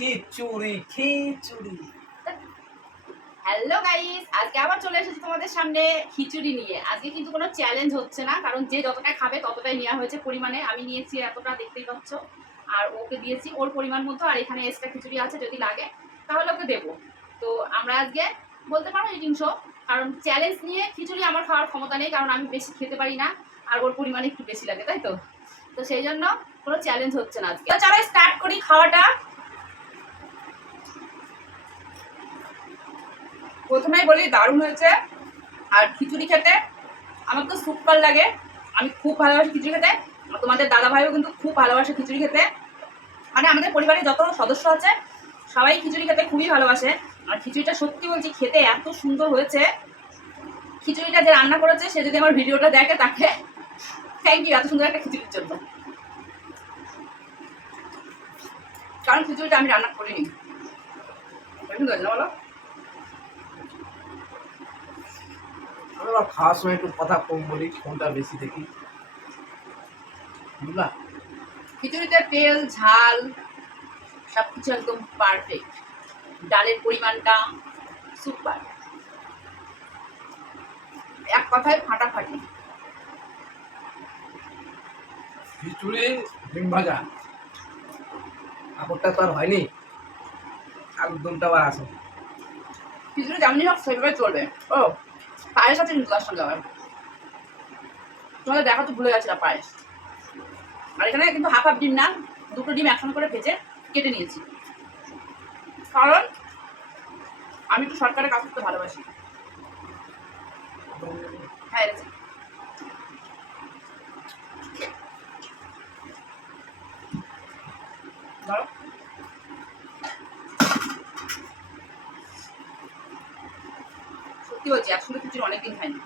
খিচুড়ি খিচুড়ি। Hello guys, আজকে আবার চলে এসেছি তোমাদের সামনে খিচুড়ি নিয়ে। আজকে কিন্তু কোনো চ্যালেঞ্জ হচ্ছে না, কারণ যে যতটা খাবে ততটাই নেওয়া হয়েছে পরিমাণে। আমি নিয়েছি এতটা, দেখতেই পাচ্ছ, আর ওকে দিয়েছি ওর পরিমাণ মতো। আর এখানে এক্সট্রা খিচুড়ি আছে, যদি লাগে তাহলে ওকে দেবো। তো আমরা আজকে বলতে পারো ইটিং শো, কারণ চ্যালেঞ্জ নিয়ে খিচুড়ি আমার খাওয়ার ক্ষমতা নেই, কারণ আমি বেশি খেতে পারি না, আর ওর পরিমাণে একটু বেশি লাগে, তাই তো। তো সেই জন্য কোনো চ্যালেঞ্জ হচ্ছে না আজকে। তো চলো স্টার্ট করি খাওয়াটা। প্রথমেই বলি দারুণ হয়েছে। আর খিচুড়ি খেতে আমার তো সুপার লাগে, আমি খুব ভালোবাসি খিচুড়ি খেতে। তোমাদের দাদা ভাইও কিন্তু খুব ভালোবাসে খিচুড়ি খেতে। মানে আমাদের পরিবারে যত সদস্য আছে সবাই খিচুড়ি খেতে খুবই ভালোবাসে। আর খিচুড়িটা সত্যি বলছি খেতে এত সুন্দর হয়েছে। খিচুড়িটা যে রান্না করেছে সে যদি আমার ভিডিওটা দেখে তাকে থ্যাংক ইউ এত সুন্দর একটা খিচুড়ির জন্য, কারণ খিচুড়িটা আমি রান্না করিনি। সুন্দর হয়েছে না বলো? আমরা খাওয়ার সময় একটু কথা কম বলি, ফোনটা বেশি দেখি, বুঝলা? খিচুড়িতে তেল ঝাল সবকিছু একদম পারফেক্ট, ডালের পরিমাণটা সুপার, এক কথায় ফাটাফাটি। খিচুড়ি ডিম ভাজা, কাপড়টা তো আর হয়নি, আলুর আবার আছে। খিচুড়ি যেমনই হোক সেভাবে চলবে। ও পায়েস আছে কিন্তু তার সঙ্গে আবার, তোমাদের দেখা তো ভুলে গেছিলাম পায়েস। আর এখানে কিন্তু হাফ হাফ ডিম না, দুটো ডিম একসঙ্গে করে ভেজে কেটে নিয়েছি, কারণ আমি একটু শর্টকাটে কাজ করতে ভালোবাসি। হ্যাঁ এনেছি। ধরো সত্যি বলছি একসঙ্গে খিচুড়ি অনেকদিন খাইনি।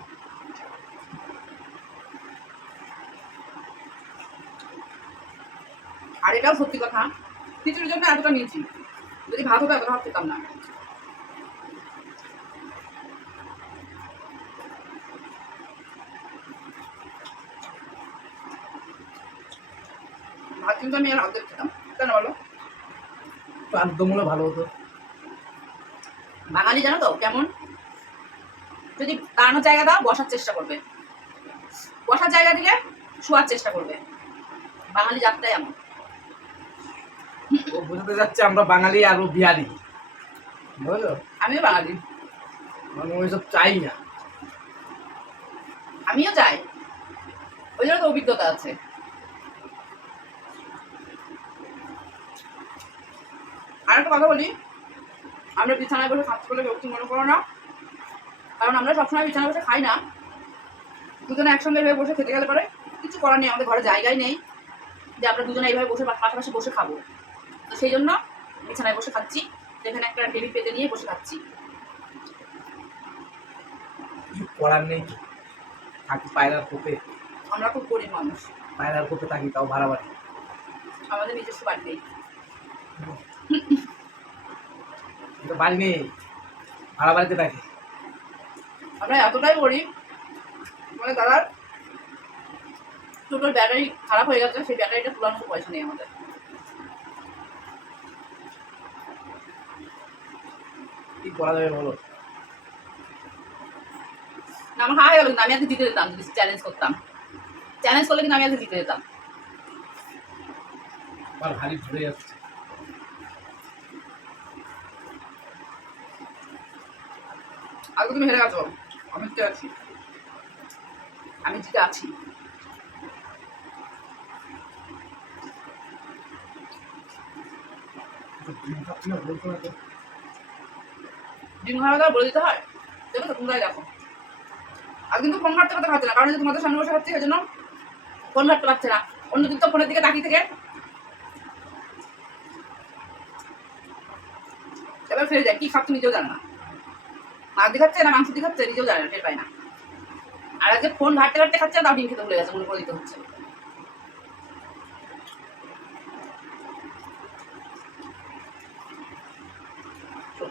আর এটাও সত্যি কথা, খিচুড়ির জন্য এতটা নিয়েছি, যদি ভাত হতো এতটা ভাত খেতাম না। ভাত কিন্তু আমি আর অর্ধেক খেতাম, কেন বলো? একটু আলুর হলে ভালো হতো। বাঙালি জানো তো কেমন, যদি দাঁড়ানোর জায়গা দাও বসার চেষ্টা করবে, বসার জায়গা দিলে শোয়ার চেষ্টা করবে। বাঙালি জাতটাই এমন। ও বোঝাতে যাচ্ছে আমরা বাঙালি আর ও বিহারি, বুঝলো? আমিও বাঙালি, মানে ওইসব চাই না। আমিও চাই, ওই জন্য তো অভিজ্ঞতা আছে। আর একটা কথা বলি, আমরা বিছানায় বসে খাচ্ছি বলে কেউ মনে করো না, কারণ আমরা সবসময় বিছানায় বসে খাই না। দুজনে একসঙ্গে এইভাবে বসে খেতে গেলে পরে কিছু করার নেই, আমাদের ঘরে জায়গায় নেই যে আমরা দুজনে এইভাবে বসে পাশাপাশি বসে খাবো। তো সেই জন্য বিছানায় বসে খাচ্ছি, যেখানে একটা টেবিল পেতে নিয়ে বসে খাচ্ছি। কিছু করার নেই, থাকি পায়রার কোপে। আমরা খুব গরিব মানুষ, পায়রার কোপে থাকি, তাও ভাড়া বাড়ি। আমাদের নিজস্ব বাড়ি নেই। এটা বাড়ি নেই, ভাড়া বাড়িতে থাকি। আমরা এতটাই গরিব, মানে দাদার টোটোর ব্যাটারি খারাপ হয়ে গেছে, সেই ব্যাটারিটা তোলার মতো পয়সা নেই আমাদের। কি করা যাবে বলো? না আমার খাওয়া হয়ে গেল, কিন্তু আমি আজকে জিতে দিতাম যদি চ্যালেঞ্জ করতাম। চ্যালেঞ্জ করলে কিন্তু আমি আজকে জিতে দিতাম। আমার ভারী ভরে যাচ্ছে। আজকে তুমি হেরে গেছো, আমি জিতে আছি, আমি জিতে আছি। ডিম খাওয়া দাওয়া বলে দিতে হয়, দেখো তো তোমরাই দেখো। আর কিন্তু ফোন ঘাটতে কথা খাচ্ছে না, কারণ তোমাদের সামনে বসে খাচ্ছি, সেই জন্য ফোন ঘাটতে পারছে না। অন্যদিন তো ফোনের দিকে তাকিয়ে থেকে এবার ফিরে যায়, কি খাচ্ছে নিজেও জানে না। মাছ দিয়ে খাচ্ছে না মাংস দিয়ে খাচ্ছে নিজেও জানে না, টের পায় না। আর আজকে ফোন ঘাটতে ঘাটতে খাচ্ছে, তাও ডিম খেতে ভুলে গেছে, মনে করে দিতে হচ্ছে।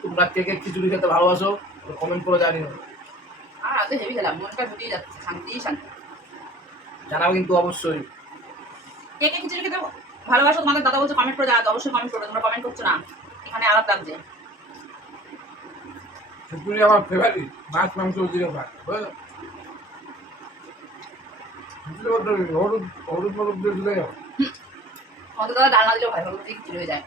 তোমরা কে কে খিচুড়ি খেতে ভালোবাসো কমেন্ট করে জানিও। আর আজকে হেভি খেলাম, মনটা ঢুকিয়ে যাচ্ছে, শান্তি শান্তি। জানাও কিন্তু অবশ্যই। কে কে খিচুড়ি খেতে ভালোবাসো তোমাদের দাদা বলছে কমেন্ট করে জানাতে, অবশ্যই কমেন্ট করবে, তোমরা কমেন্ট করছো না। মানে আলাদা লাগছে। খিচুড়ি আমার ফেভারিট, মাছ মাংস দিয়ে ভাত বুঝলে? খিচুড়ি বলতে হলুদ হলুদ মলুদ দিয়ে দিলে অন্তত ডাল না দিলেও হয়, হলুদ দিয়ে খিচুড়ি হয়ে যায়।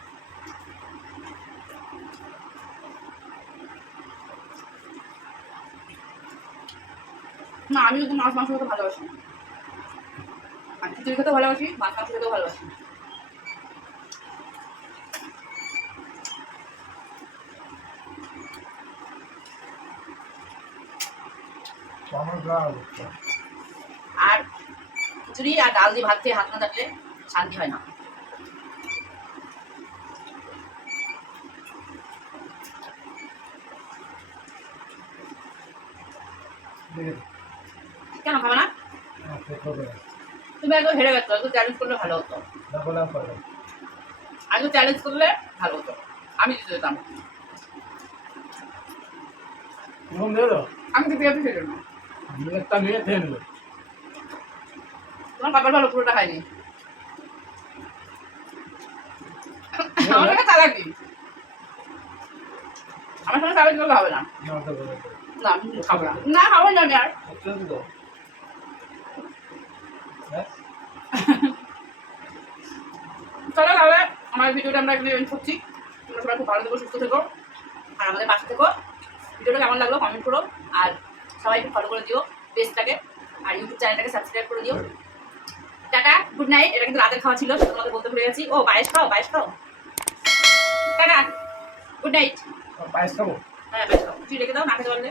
না আমি কিন্তু মাছ মাংস খেতে ভালোবাসি, আমি খিচুড়ি খেতেও ভালোবাসি, মাছ মাংস খেতেও ভালোবাসি। আমার গাল আর খিচুড়ি আর ডাল দিয়ে ভাত খেয়ে হাত না থাকলে শান্তি হয় না। কেন খাবে না? তুমি একদম হেরে গেছো, একটু চ্যালেঞ্জ করলে ভালো হতো। আগে চ্যালেঞ্জ করলে ভালো হতো, আমি জিতে যেতাম। আমি তো পেঁয়াজ খেয়ে না, একটা নিয়ে খেয়ে নেবে। তোমার পাপার ভালো, পুরোটা খাইনি। আমার সঙ্গে চালাকি, আমার সঙ্গে চালাকি করলে হবে না। না আমি খাবো না, না খাবো না আমি আর। চলো তাহলে আমার ভিডিওটা আমরা এখানে এন্ড করছি। তোমরা সবাই খুব ভালো থেকো, সুস্থ থেকো, আর আমাদের পাশে থেকো। ভিডিওটা কেমন লাগলো কমেন্ট করো, আর সবাই একটু ফলো করে দিও পেজটাকে, আর ইউটিউব চ্যানেলটাকে সাবস্ক্রাইব করে দিও। Tata, good night. এটা কিন্তু রাতের খাওয়া ছিল, সেটা তোমাদের বলতে ভুলে গেছি। ও পায়েস খাও, পায়েস খাও। Tata, good night. পায়েস খাবো। হ্যাঁ পায়েস খাও, তুই রেখে দাও, না খেতে পারলে।